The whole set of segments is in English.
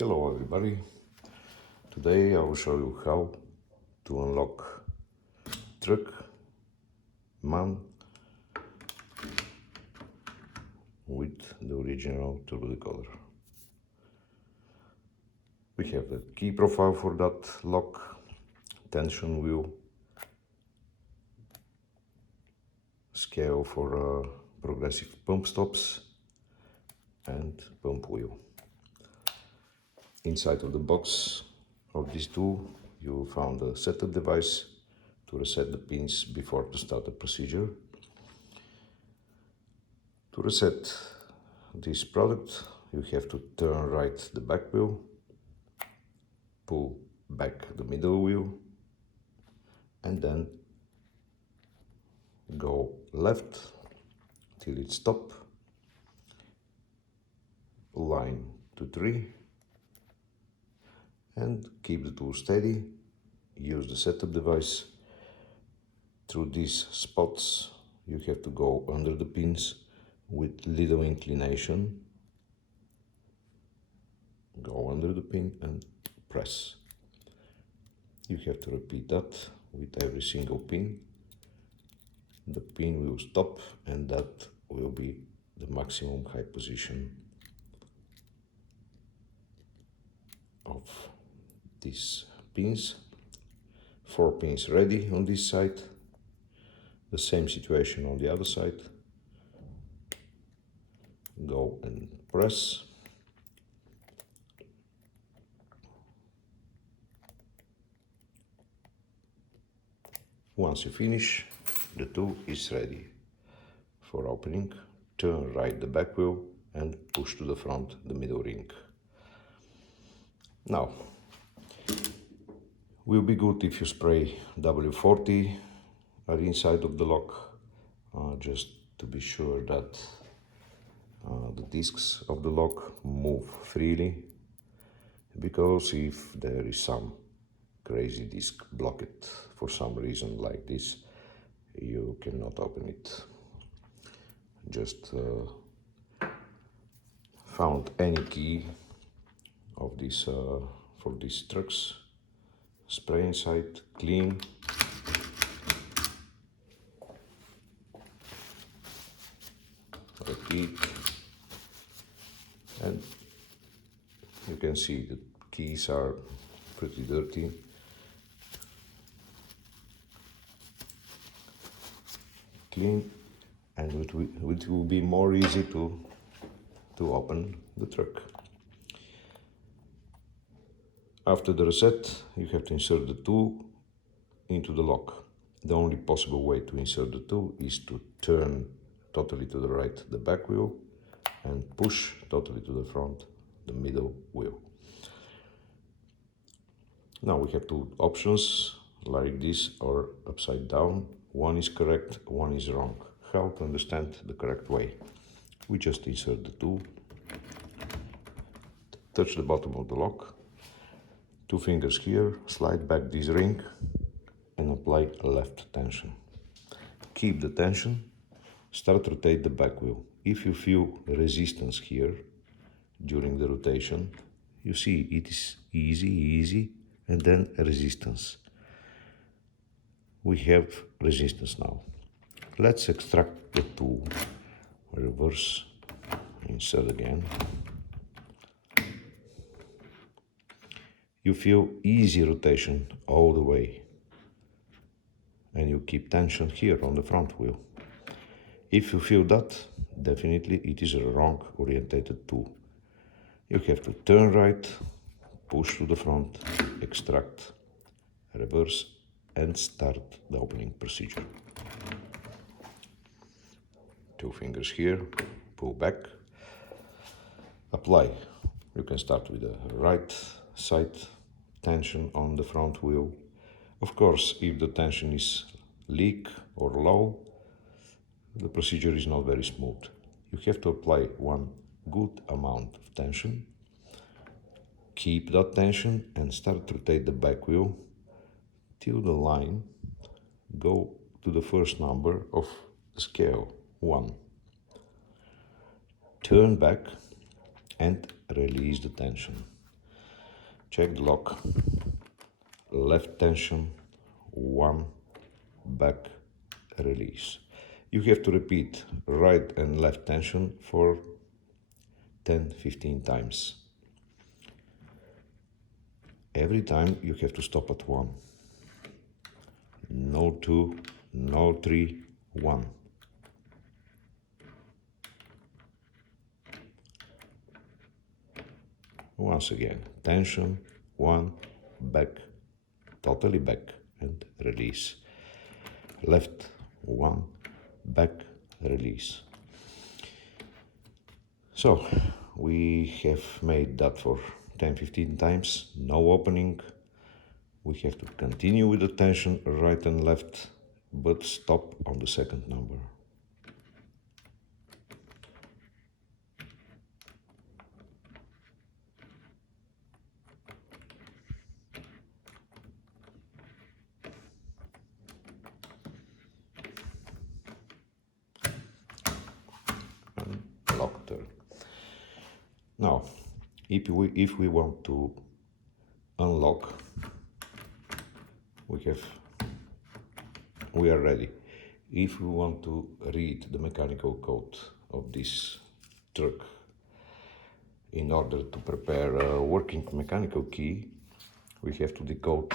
Hello everybody, today I will show you how to unlock truck man with the original turbo decoder. We have the key profile for that lock, tension wheel, scale for progressive pump stops and pump wheel. Inside of the box of this tool you found a setup device to reset the pins before to start the procedure. To reset this product you have to turn right the back wheel, pull back the middle wheel and then go left till it stops, line to 3 and keep the tool steady. Use the setup device. Through these spots you have to go under the pins with little inclination. Go under the pin and press. You have to repeat that with every single pin. The pin will stop and that will be the maximum high position of these pins. 4 pins ready on this side. The same situation on the other side. Go and press. Once you finish, the tool is ready for opening. Turn right the back wheel and push to the front the middle ring. Now, will be good if you spray W40 at the inside of the lock, just to be sure that the discs of the lock move freely, because if there is some crazy disc blocked for some reason like this, you cannot open it. Just found any key of this for these trucks, spray inside, clean, repeat, and you can see the keys are pretty dirty. Clean, and it will be more easy to open the truck. After the reset, you have to insert the tool into the lock. The only possible way to insert the tool is to turn totally to the right the back wheel and push totally to the front the middle wheel. Now we have two options, like this or upside down. One is correct, one is wrong. How to understand the correct way? We just insert the tool, touch the bottom of the lock, 2 fingers here, slide back this ring and apply a left tension. Keep the tension, start rotate the back wheel. If you feel resistance here during the rotation, you see it is easy and then resistance. We have resistance now. Let's extract the tool. Reverse, insert again. You feel easy rotation all the way. And you keep tension here on the front wheel. If you feel that, definitely it is a wrong orientated tool. You have to turn right, push to the front, extract, reverse, and start the opening procedure. 2 fingers here, pull back, apply. You can start with the right side tension on the front wheel. Of course, if the tension is weak or low, the procedure is not very smooth. You have to apply one good amount of tension, keep that tension and start to rotate the back wheel till the line go to the first number of the scale, 1. Turn back and release the tension. check the lock, left tension, 1, back, release. You have to repeat right and left tension for 10-15 times. Every time you have to stop at 1. No 2, no 3, 1. Once again, tension, 1, back, totally back, and release. Left, 1, back, release. So, we have made that for 10-15 times, no opening. We have to continue with the tension, right and left, but stop on the second number. Lock turn. Now, if we want to unlock, we are ready. If we want to read the mechanical code of this truck in order to prepare a working mechanical key, we have to decode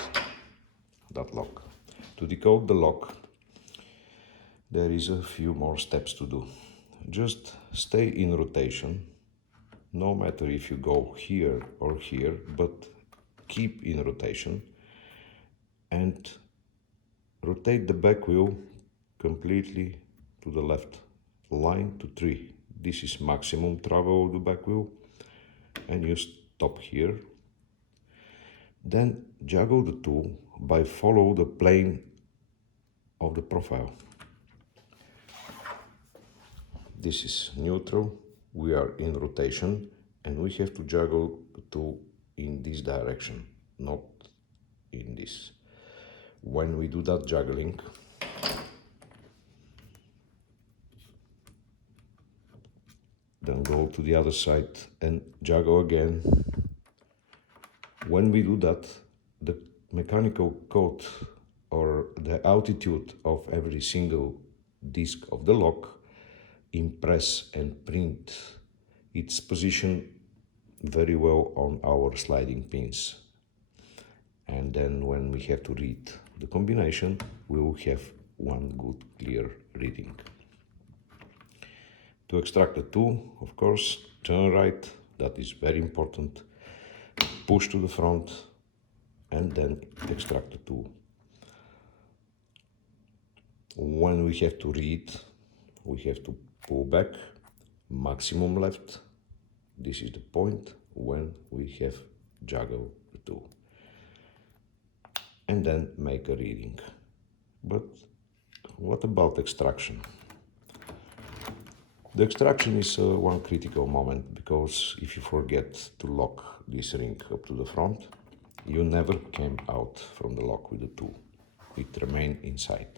that lock. To decode the lock, there is a few more steps to do. Just stay in rotation, no matter if you go here or here, but keep in rotation and rotate the back wheel completely to the left, line to 3. This is maximum travel of the back wheel, and you stop here. Then juggle the tool by follow the plane of the profile. This is neutral, we are in rotation, and we have to juggle the tool in this direction, not in this. When we do that juggling, then go to the other side and juggle again. When we do that, the mechanical code or the altitude of every single disc of the lock impress and print its position very well on our sliding pins. And then when we have to read the combination, we will have one good clear reading. To extract the tool, of course, turn right, that is very important, push to the front and then extract the tool. When we have to read, we have to pull back, maximum left, this is the point when we have juggled the tool. And then make a reading. But what about extraction? The extraction is one critical moment, because if you forget to lock this ring up to the front, you never came out from the lock with the tool. It remained inside.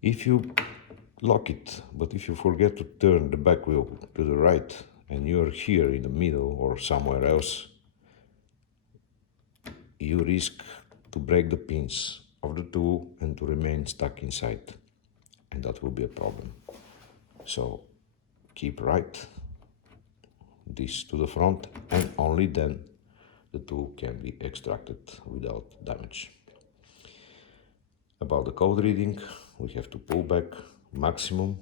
If you lock it, but if you forget to turn the back wheel to the right and you're here in the middle or somewhere else, you risk to break the pins of the tool and to remain stuck inside, and that will be a problem. So keep right, this to the front, and only then the tool can be extracted without damage. About the code reading, we have to pull back maximum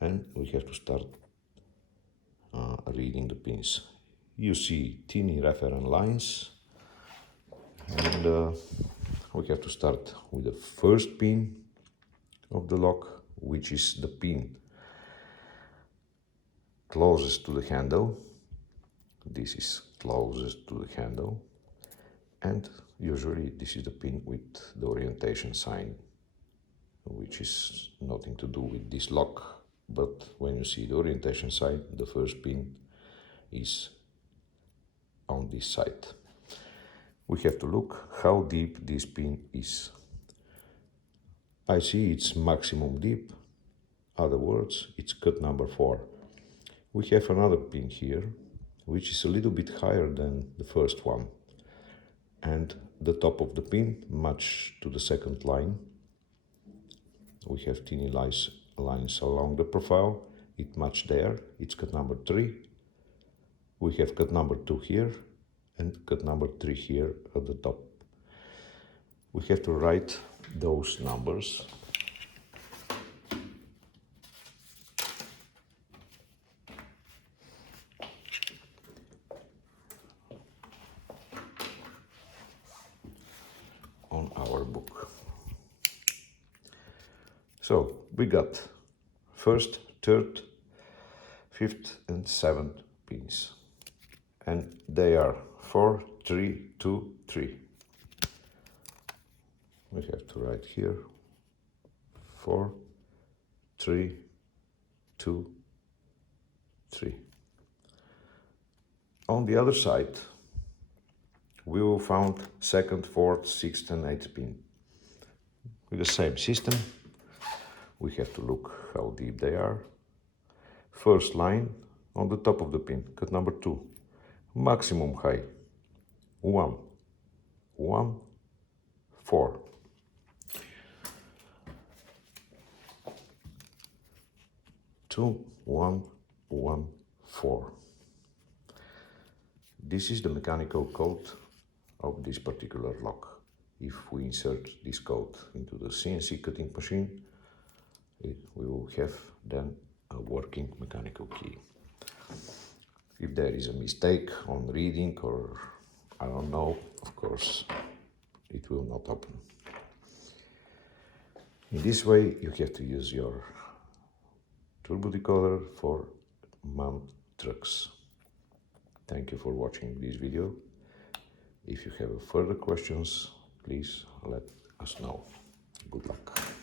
and we have to start reading the pins. You see teeny reference lines, and we have to start with the first pin of the lock, which is the pin closest to the handle. This is closest to the handle, and usually this is the pin with the orientation sign, which is nothing to do with this lock, but when you see the orientation sign, the first pin is on this side. We have to look how deep this pin is. I see it's maximum deep, other words, it's cut number 4. We have another pin here, which is a little bit higher than the first one, and the top of the pin match to the second line. We have tiny lines along the profile, it matched there, it's cut number 3. We have cut number 2 here and cut number 3 here at the top. We have to write those numbers. On our book. So we got first, third, fifth and seventh pins, and they are 4, 3, 2, 3. We have to write here 4, 3, 2, 3. On the other side, we will find second, fourth, sixth and eighth pin. With the same system, we have to look how deep they are. First line on the top of the pin, cut number 2, maximum high, 1, 1, 4. Two, 1, 1, 4. This is the mechanical code of this particular lock. If we insert this code into the CNC cutting machine, we will have then a working mechanical key. If there is a mistake on reading or I don't know, of course, it will not open. In this way, you have to use your turbo decoder for mount trucks. Thank you for watching this video. If you have further questions, please let us know. Good luck.